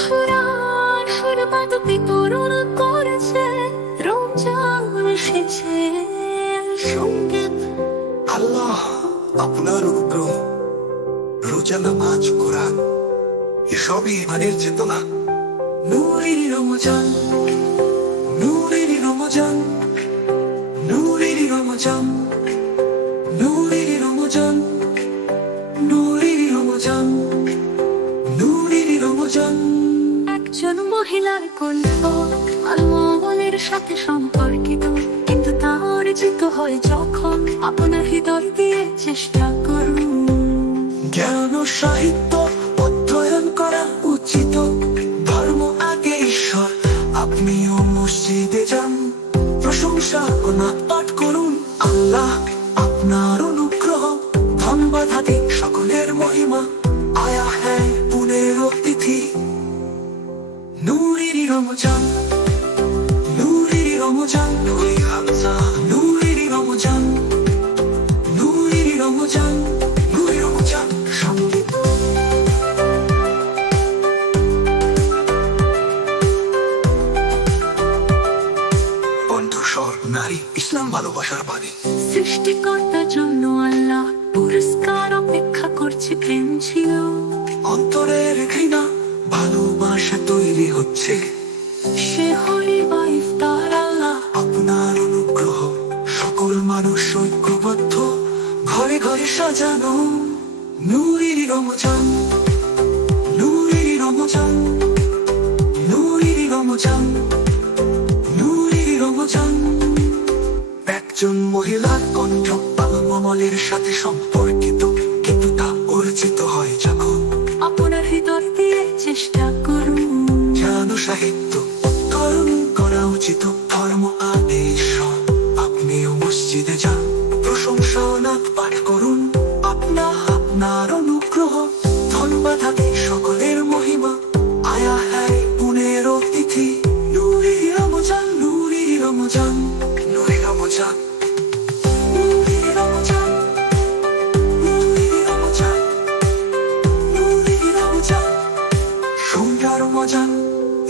ফুরান ফুরবাদ বিতরণ করেছে, রমজান এসেছে সঙ্গীত। আল্লাহ আপনার অনুগ্রহ, রোজা, নামাজ, কোরআন এসবই ইমানের চেতনা। নূরের রমজান, নূরের রমজান, নূরের রমজান, নূরের রমজান, নূরের রমজান, নূরের রমজান। একজন মহিলার কণ্ঠ আল্লাহর সাথে সম্পর্কিত, কিন্তু তা অর্জিত হয় যখন আপনার হৃদয় দিয়ে চেষ্টা করুন। জ্ঞান ও সাহিত্য অধ্যয়ন করা উচিত, ধর্ম আগে ঈশ্বর। আপনিও মসজিদে যান, প্রশংসা ও নাত পাঠ করুন। আল্লাহ আপনার অনুগ্রহ, ধন্যবাদ আদি সকলের মহিমা। আয়া হ্যায় 15 তিথি, নূরের রমজান, নূরের রমজান, নূরের রমজান, নূরের রমজান, নূরের রমজান, নূরের রমজান। সঙ্গীত। বন্ধু সহ নারী, ইসলাম ভালোবাসার বাণী। সৃষ্টিকর্তার জন্য আল্লাহ পুরস্কার অপেক্ষা করছে, প্রেম ছিল। অন্তরের ঘৃণা ভালোবাসা তৈরি হচ্ছে, সে হলি বা ইফতার। আল্লাহ আপনার অনুগ্রহ, সকল মানুষ ঐক্যবদ্ধ, ঘরে ঘরে সাজানো। নূরের রমজান, নূরের রমজান, নূরের রমজান, নূরের রমজান। একজন মহিলার কণ্ঠ আলমলের সাথে সম্পর্কিত, কিন্তু তা অর্জিত হয় যখন আপনার হৃদয় দিয়ে চেষ্টা করুন। জ্ঞান ও সাহিত্য অধ্যয়ন করা উচিত, ধর্ম আগে ঈশ্বর। আপনিও মসজিদে যান, প্রশংসা ও নাত পাঠ করুন। আপনার অনুগ্রহ, ধন্যবাদ আদি সকলের মহিমা। আয়া হ্যায় 15 তিথি, নূরের রমজান, নূরের রমজান, নূরের রমজান, নূরের রমজান, নূরের রমজান, নূরের রমজান। সন্ধ্যার রমজান,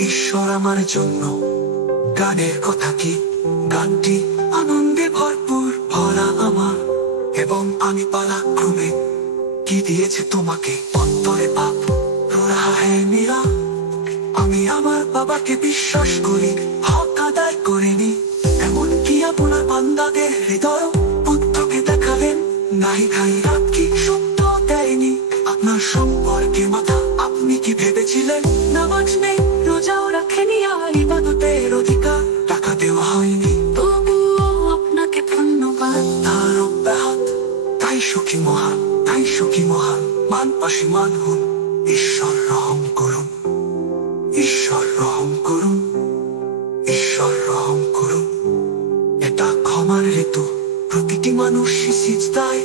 ঈশ্বর আমার জন্য। গানের কথা কি? গানটি আনন্দে ভরপুর, ভরা আমার এবং আমি পালাক্রমে কি দিয়েছে তোমাকে। অন্তরে পাপ রোরা হ্যাঁ মীরা, আমি আমার বাবাকে বিশ্বাস করি, হক আদায় করিনি। এমনকি আপনার বান্দাদের হৃদয় বুদ্ধকে দেখালেন, নাই খাই রাত কি সত্য দেয়নি। আপনার সম্পর্কে মাথা আপনি কি ভেবেছিলেন? নামাজ নেই, রোজাও রাখেনি, আর ইবাদতের অধিকার টাকা দেওয়া হয়নি। তবুও আপনাকে ধন্যবাদ। তার অব্যাহত, তাই সুখী মহান, তাই সুখী মহান। মান পাশে মান হুন, ঈশ্বর রহম করুন, ঈশ্বর রহম করুন, ঈশ্বর রহম করুন। এটা ক্ষমার ঋতু, প্রতিটি মানুষ সিজদায়।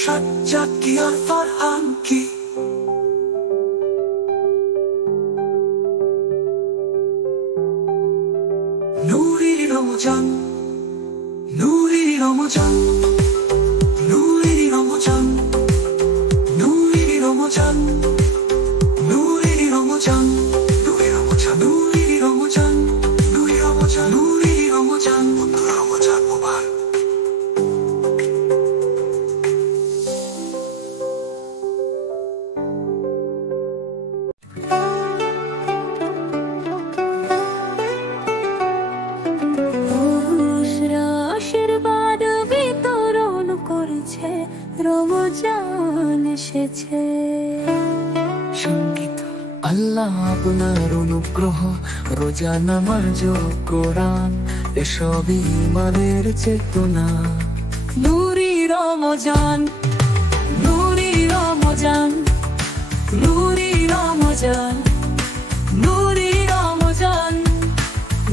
সাজ্জাদ কি আর ফারহান কি? নূরের রমজান, নূরের রমজান, নূরের রমজান, নূরের রমজান, নূরের রমজান, নূরের রমজান, নূরের রমজান, নূরের রমজান, নূরের রমজান। বন্ধুরা, রমজান মোবারক। পুরুষরা আশীর্বাদ বিতরণ করেছে, রমজান এসেছে সঙ্গীত। আল্লাহ আপনার অনুগ্রহ, রোজা, নামাজ, কোরআন এসবই ইমানের চেতনা। নূরি রমজান, নূরি রমজান, নূরি রমজান, নূরি রমজান,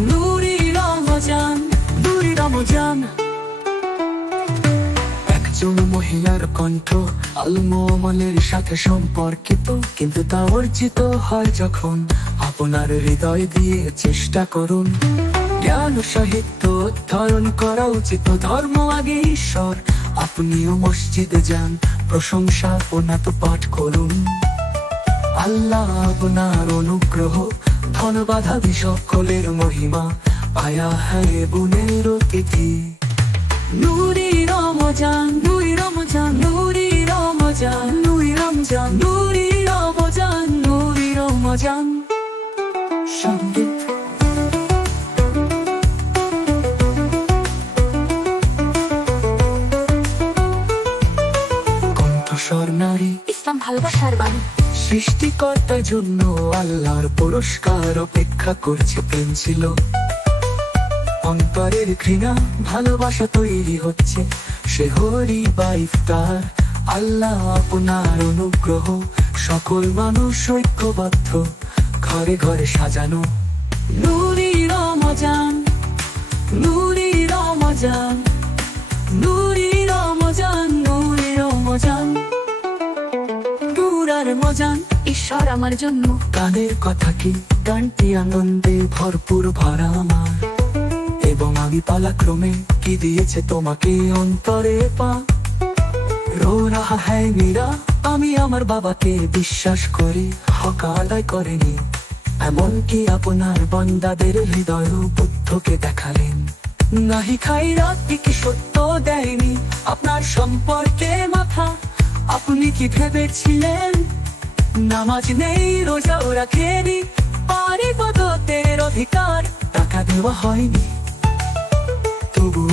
নূরি রমজান, নূরি রমজান। একজন মহিলার কণ্ঠ আলমলের সাথে সম্পর্কিত, কিন্তু তা অর্জিত হয় যখন আপনার হৃদয় দিয়ে চেষ্টা করুন। জ্ঞান ও সাহিত্য অধ্যয়ন করা উচিত, ধর্ম আগে ঈশ্বর। আপনিও মসজিদে যান, প্রশংসা ও নাত পাঠ করুন। আল্লাহ আপনার অনুগ্রহ ধন বাধাবি সকলের মহিমা আয়া হ্যাঁ বুনের অতিথি নুরি রমজান নুরি রমজান নুরি রমজান নুরি রমজান নুরি রমজান নুরি রমজান সঙ্গীত কণ্ঠস্বর নারী ইসলাম ভালোবাসার বাণী সৃষ্টিকর্তার জন্য আল্লাহর পুরস্কার অপেক্ষা করছে প্রেম ছিল অন্তরের ঘৃণা ভালোবাসা তৈরি হচ্ছে সে হরি বা ইফতার আল্লাহ আপনার অনুগ্রহ সকল মানুষ ঐক্যবদ্ধ ঘরে ঘরে সাজানো নুরি রমজান নুরি রমজান নুরি রমজান নুরি রমজান নূর আর মজান ঈশ্বর আমার জন্য গানের কথা কি গানটি আনন্দে ভরপুর ভরা আমার এবং আমি পালাক্রমে কি দিয়েছে তোমাকে অন্তরে পা রো রাহা হ্যায় মীরা আমি আমার বাবাকে বিশ্বাস করি হক আদায় করেনি এমনকি আপনার বন্দাদের হৃদয় বুদ্ধকে দেখালেন নাহি খাই রাত্রি কি সত্য দেয়নি আপনার সম্পর্কে মাথা আপনি কি ভেবেছিলেন নামাজ নেই রোজাও রাখেনি পারিপদের অধিকার টাকা দেওয়া হয়নি তবু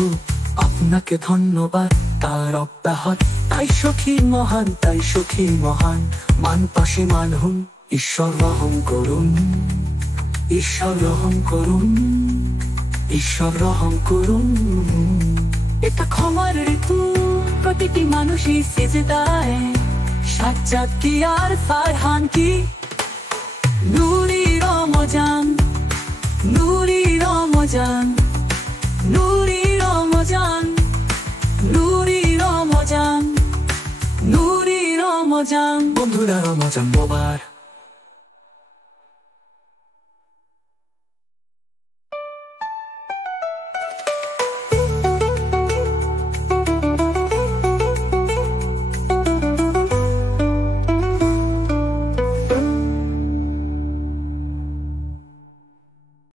আপনাকে ধন্যবাদ তার অব্যাহত তাই সখী মহান তাই সখী মহান মান পাশে মান হুন ঈশ্বর রহম করুন ঈশ্বর রহম করুন ঈশ্বর রহম করুন এটা ক্ষমার ঋতু প্রতিটি মানুষই সিজদায় সাজ্জাদ কি আর ফারহান কি নুরি রমজান নুরি রমজান নুরি রমজান নুরি রমজান নুরি রমজান বন্ধুরা রমজান মোবারক